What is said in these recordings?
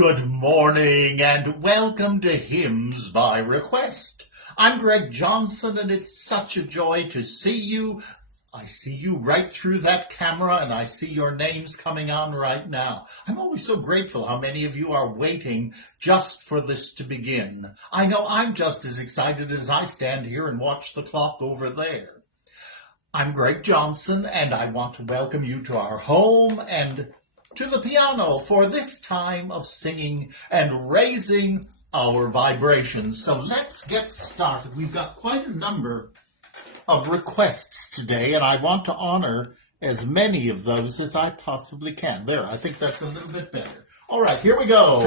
Good morning and welcome to Hymns by Request. I'm Greg Johnson and it's such a joy to see you. I see you right through that camera and I see your names coming on right now. I'm always so grateful how many of you are waiting just for this to begin. I know I'm just as excited as I stand here and watch the clock over there. I'm Greg Johnson and I want to welcome you to our home and to the piano for this time of singing and raising our vibrations. So let's get started. We've got quite a number of requests today, and I want to honor as many of those as I possibly can. There, I think that's a little bit better. All right, here we go.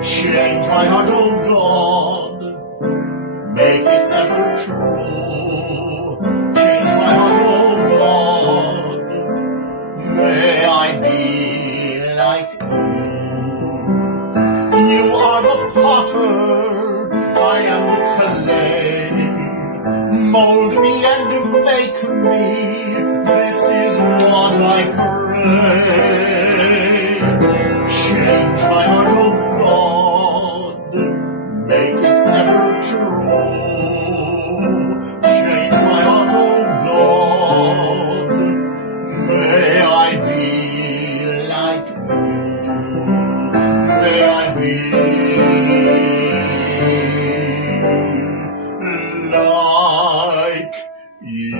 Change my heart, oh God, make it ever true. Change my heart, oh God, may I be like you. You are the potter, I am the clay. Mold me and make me, this is what I pray. Change my heart, oh God, make it ever true. Change my heart, oh God, may I be like you. May I be like you.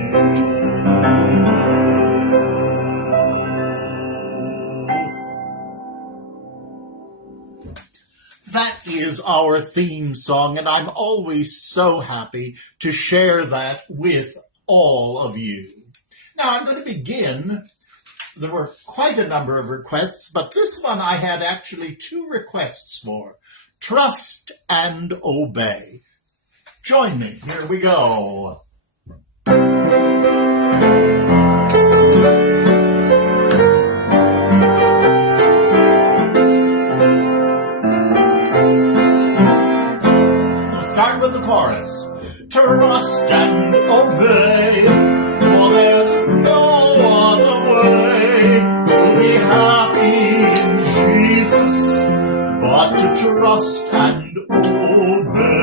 That is our theme song, and I'm always so happy to share that with all of you. Now, I'm going to begin. There were quite a number of requests, but this one I had actually two requests for. Trust and Obey. Join me. Here we go. Let's start with the chorus. Trust and obey, for there's no other way to be happy in Jesus, but to trust and obey.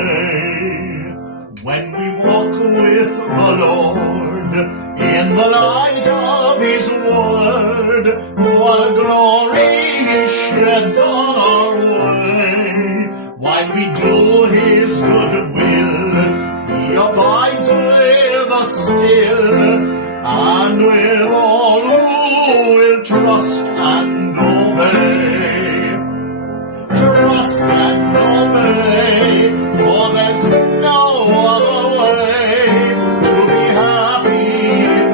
When we walk with the Lord in the light of His Word, what a glory He sheds on our way. While we do His good will, He abides with us still, and with all who will trust and obey. Trust and obey, for there's no other way to be happy in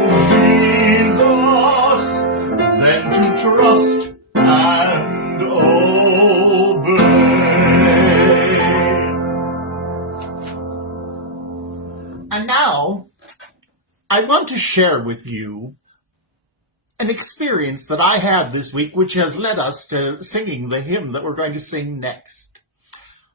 Jesus than to trust and obey. And now, I want to share with you an experience that I had this week, which has led us to singing the hymn that we're going to sing next.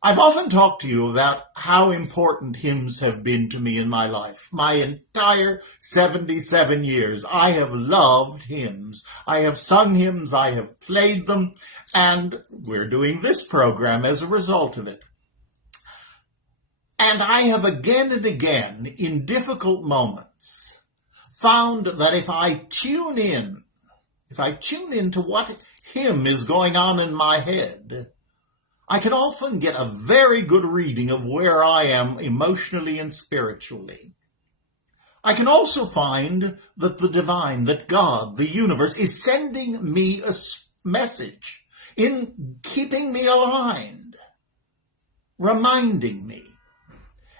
I've often talked to you about how important hymns have been to me in my life. My entire 77 years, I have loved hymns. I have sung hymns, I have played them, and we're doing this program as a result of it. And I have again and again, in difficult moments, found that if I tune in to what hymn is going on in my head, I can often get a very good reading of where I am emotionally and spiritually. I can also find that the divine, that God, the universe, is sending me a message in keeping me aligned, reminding me.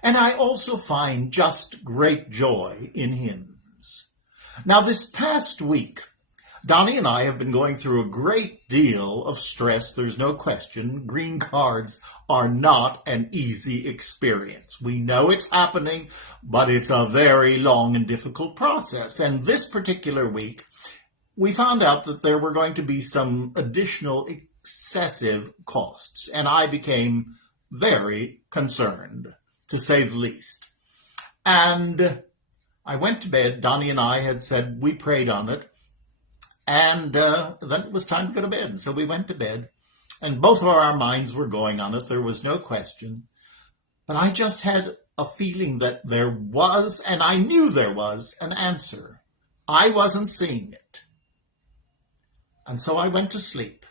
And I also find just great joy in hymns. Now, this past week, Donnie and I have been going through a great deal of stress. There's no question. Green cards are not an easy experience. We know it's happening, but it's a very long and difficult process. And this particular week, we found out that there were going to be some additional excessive costs, and I became very concerned, to say the least. And I went to bed. Donnie and I had said we prayed on it. And then it was time to go to bed. So we went to bed, and both of our minds were going on it. There was no question. But I just had a feeling that there was, and I knew there was, an answer. I wasn't seeing it. And so I went to sleep.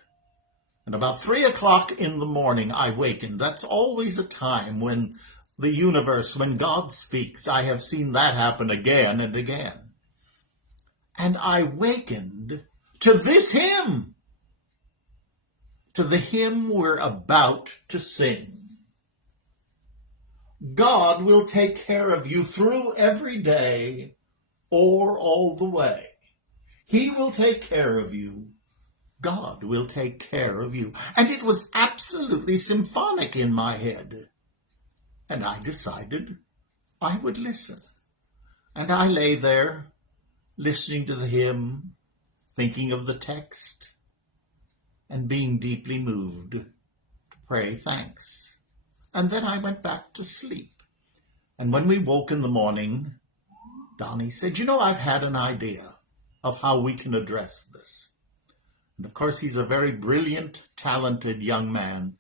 And about 3 o'clock in the morning, I wakened. That's always a time when the universe, when God speaks. I have seen that happen again and again. And I wakened to this hymn, to the hymn we're about to sing. God will take care of you through every day or all the way. He will take care of you. God will take care of you. And it was absolutely symphonic in my head. And I decided I would listen. And I lay there, listening to the hymn, thinking of the text, and being deeply moved to pray thanks. And then I went back to sleep. And when we woke in the morning, Donnie said, "You know, I've had an idea of how we can address this." And of course, he's a very brilliant, talented young man.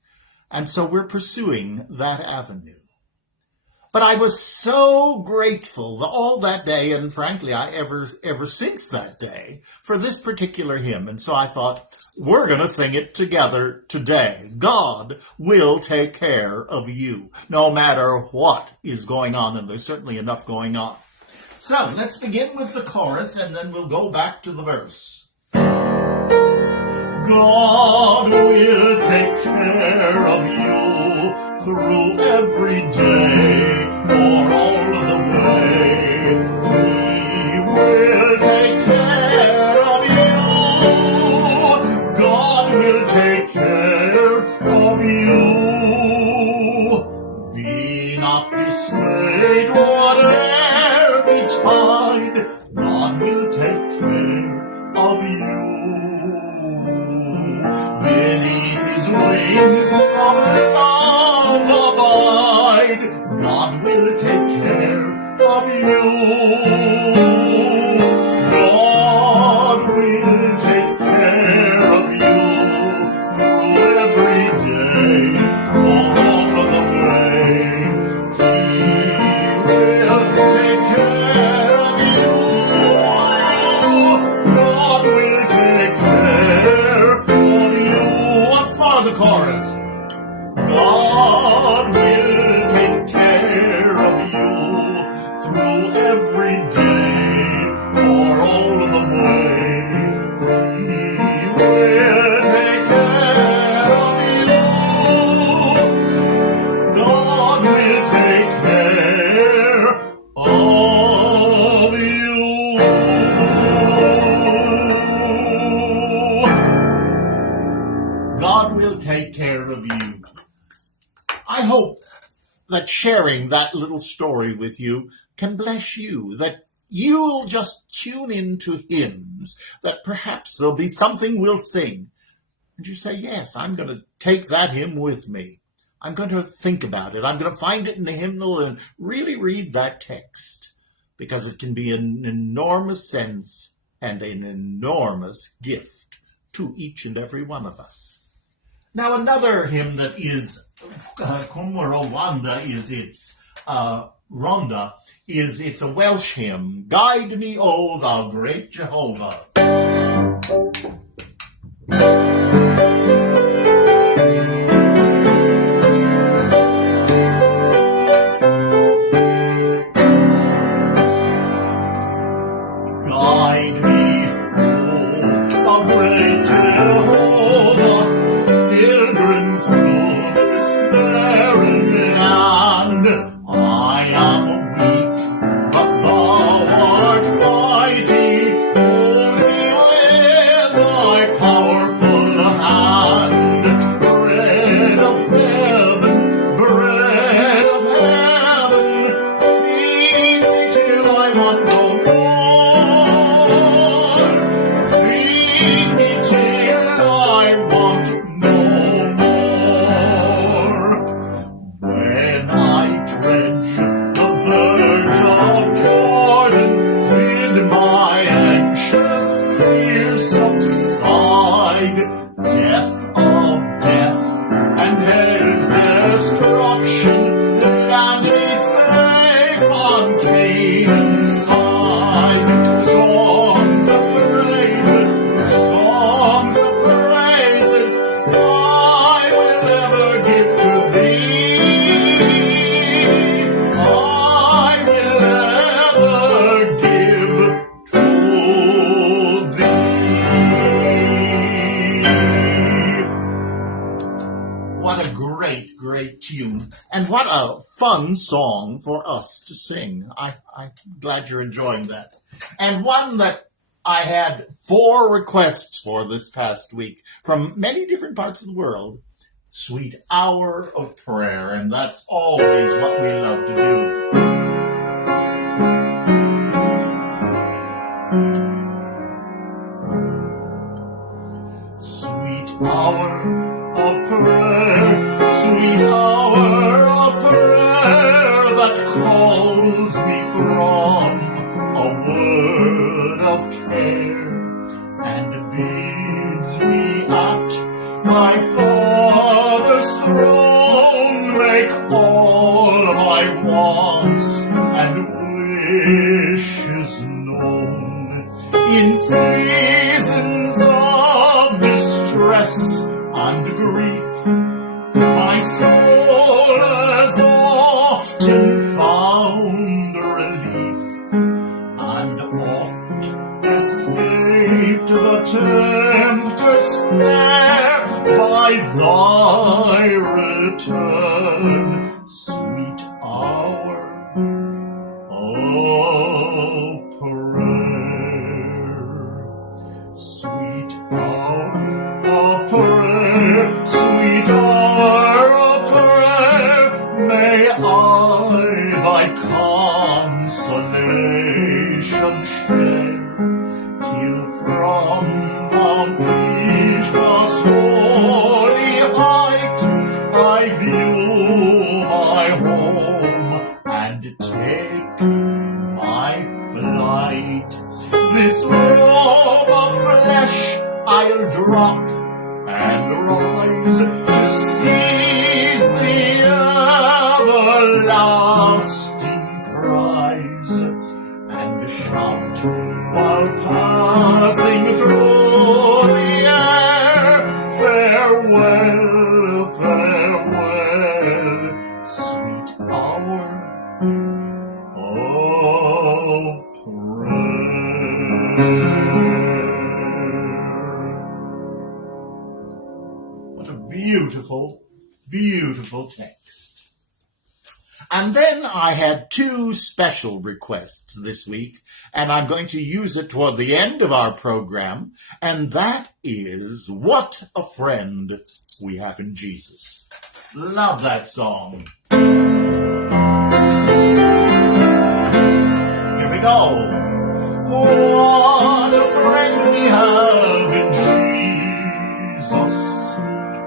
And so we're pursuing that avenue. But I was so grateful all that day, and frankly, ever since that day, for this particular hymn. And so I thought, we're going to sing it together today. God will take care of you, no matter what is going on, and there's certainly enough going on. So let's begin with the chorus, and then we'll go back to the verse. God will take care of you through every day or all of the way. He will take care of you. God will take care of you. Be not dismayed, whate'er betide. God will take care of you. Beneath his wings of love abide. God will take care of you. God will take care of you through every day, all of the way. He will take care of you. God will take care of you. Once more, the chorus. God will take care of you through every day or all of the way. He will take care of you. God will take care of you. God will take care of you. I hope that sharing that little story with you can bless you, that you'll just tune into hymns, that perhaps there'll be something we'll sing. And you say, yes, I'm going to take that hymn with me. I'm going to think about it. I'm going to find it in the hymnal and really read that text, because it can be an enormous sense and an enormous gift to each and every one of us. Now, another hymn that is Cwmrowanda is its Ronda, it's a Welsh hymn. Guide me, O thou great Jehovah. Guide me, O thou great Jehovah, pilgrim through this barren land. I am weak, but thou art mighty. Hold me with thy powerful hand. Bread of heaven, feed me till I want no more. Feed me till I subside. Death of death and hell's destruction, the land is safe on Canaan's side. Songs of praises, I will ever give to thee. I will ever give to thee. What a great, great tune. And what a fun song for us to sing. I'm glad you're enjoying that. And one that I had 4 requests for this past week from many different parts of the world. Sweet Hour of Prayer, and that's always what we love to do. Sweet hour of prayer, sweet hour of prayer that calls me from a word of care and bids me at my Father's throne make all my wants and wishes known. In seasons of distress and grief, my soul has often found relief, and oft escaped the tempter's snare by thy return. Sweet hour of prayer, sweet hour of prayer, sweet hour of prayer, may I thy consolation share, till from Mount Pisgah's holy height I view my home and take my flight. This robe of flesh I'll drop and rise to seize the everlasting prize, and shout while passing through the air, farewell, farewell, sweet hour of prayer. What a beautiful, beautiful text. And then I had 2 special requests this week, and I'm going to use it toward the end of our program, and that is What a Friend We Have in Jesus. Love that song. Here we go. What a friend we have in Jesus.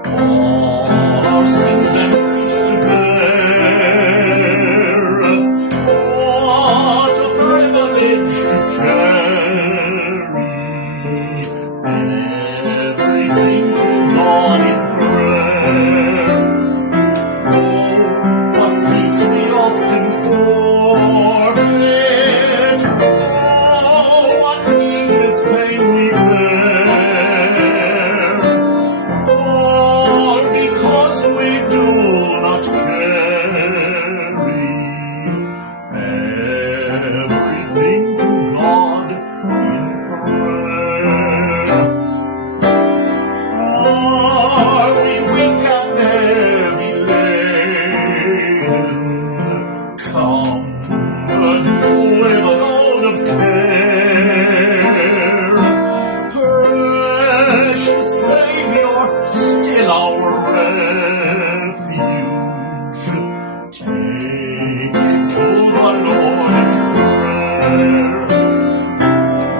All our sins and griefs to bear. What a privilege to carry everything to God in prayer. Oh, what peace we often forfeit. Oh, what needless pain we bear. All because we do not carry everything to God in prayer. Are we weak and heavy laden? Come anew with a load of care. Precious Savior, still our refuge. Take it to the Lord in prayer.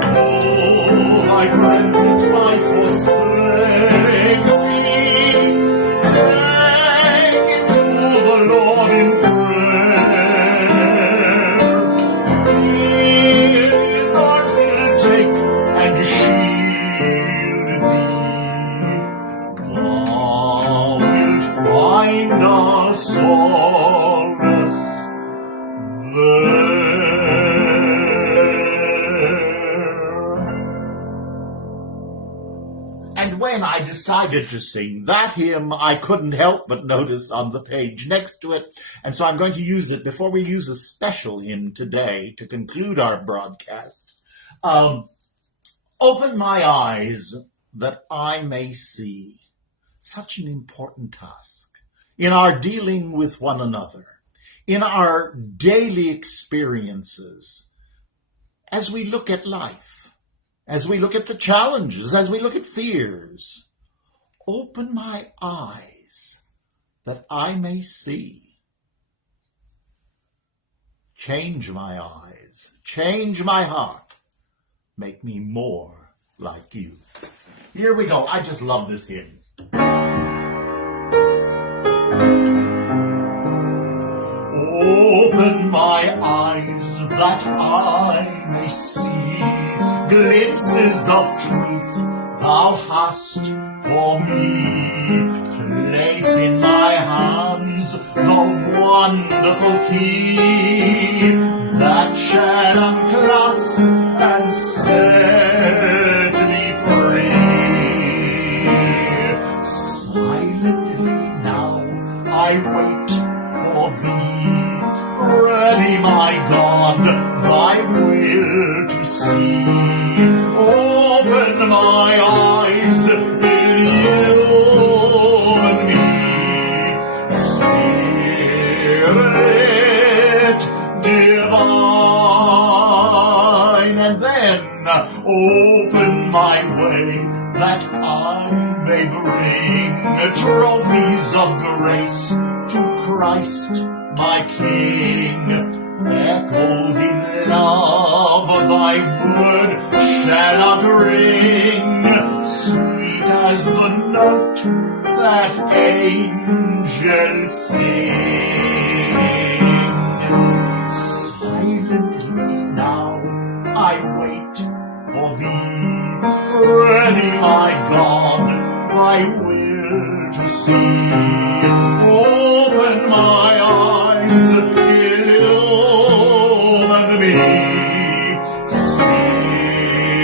Oh, thy friends despise, forsake thee. Take it to the Lord in prayer. In his arms he'll take and shield solace there. And when I decided to sing that hymn, I couldn't help but notice on the page next to it, and so I'm going to use it before we use a special hymn today to conclude our broadcast. Open my eyes that I may see. Such an important task in our dealing with one another, in our daily experiences, as we look at life, as we look at the challenges, as we look at fears. Open my eyes that I may see. Change my eyes, change my heart, make me more like you. Here we go. I just love this hymn. Open my eyes that I may see glimpses of truth thou hast for me. Place in my hands the wonderful key that shall unclasp and set me free. Silently now I wait for thee, ready, my God, thy will to see. Open my eyes, illumine me, Spirit divine. And then open my way that I may bring trophies of grace to Christ my King. Echoed in love, thy word shall not ring, sweet as the note that angels sing. Silently now I wait for thee, ready, my God, thy will to see. Open my eyes, illumine me,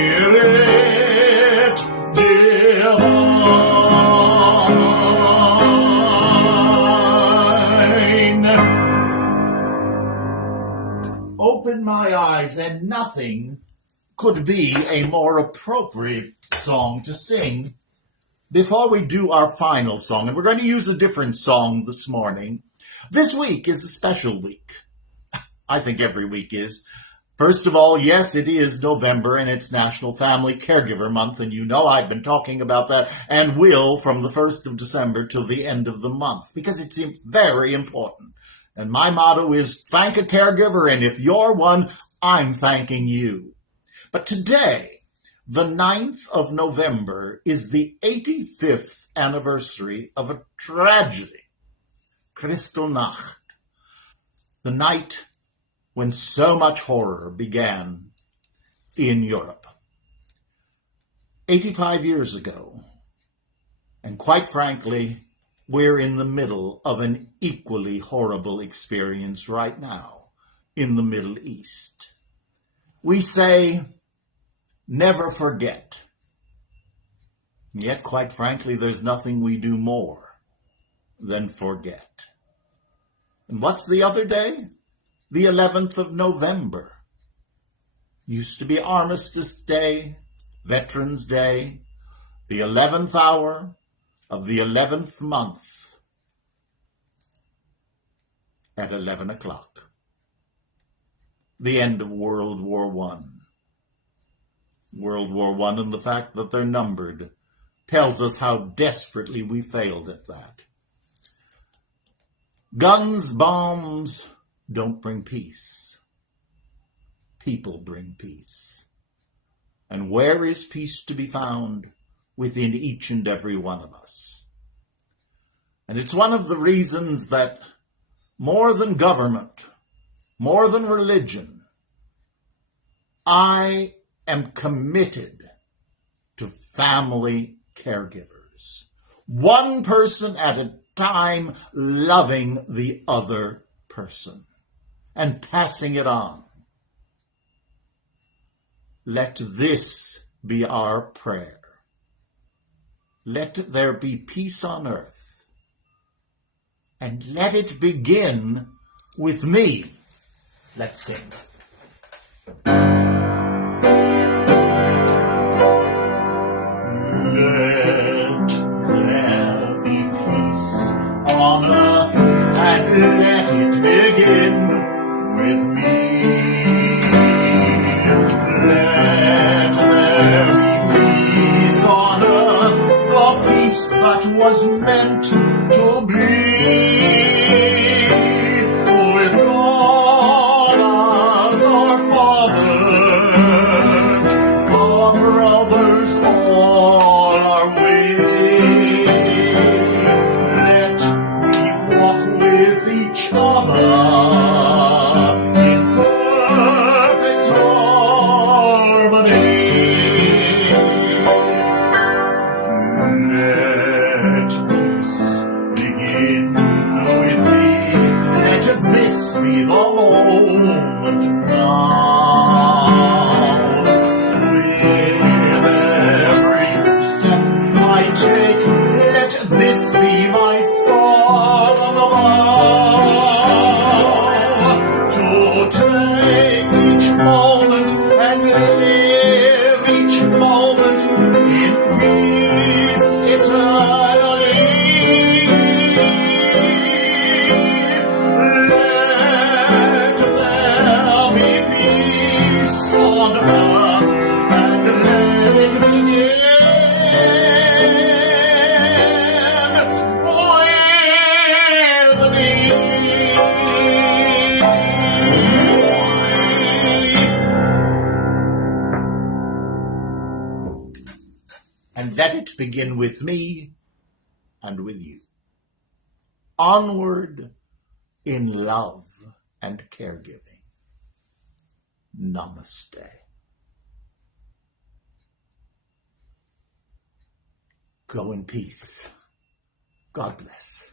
Spirit divine. Open my eyes, and nothing could be a more appropriate song to sing before we do our final song. And we're going to use a different song this morning. This week is a special week. I think every week is. First of all, yes, it is November, and it's National Family Caregiver Month, and you know I've been talking about that and will from the 1st of December till the end of the month, because it's very important. And my motto is thank a caregiver, and if you're one, I'm thanking you. But today, the 9th of November, is the 85th anniversary of a tragedy, Kristallnacht, the night when so much horror began in Europe. 85 years ago, and quite frankly, we're in the middle of an equally horrible experience right now in the Middle East. We say, never forget. Yet, quite frankly, there's nothing we do more than forget. And what's the other day? The 11th of November. Used to be Armistice Day, Veterans Day, the 11th hour of the 11th month at 11 o'clock. The end of World War I. World War I, and the fact that they're numbered tells us how desperately we failed at that. Guns, bombs don't bring peace. People bring peace. And where is peace to be found? Within each and every one of us. And it's one of the reasons that more than government, more than religion, I am committed to family caregivers. One person at a time loving the other person and passing it on. Let this be our prayer. Let there be peace on earth, and let it begin with me. Let's sing. Let there be peace on earth, and let it begin with me. Let there be peace on earth, the peace that was meant to be. With God as our Father, our brothers all are we. Let me walk with each other in perfect harmony. Let peace begin with me. Let this be the moment now. With every step I take, let this be my solemn vow to take each moment and live each moment in peace eternally. Let there be peace on earth, and let it begin with me. And let it begin with me and with you. Onward in love and caregiving. Namaste. Go in peace. God bless.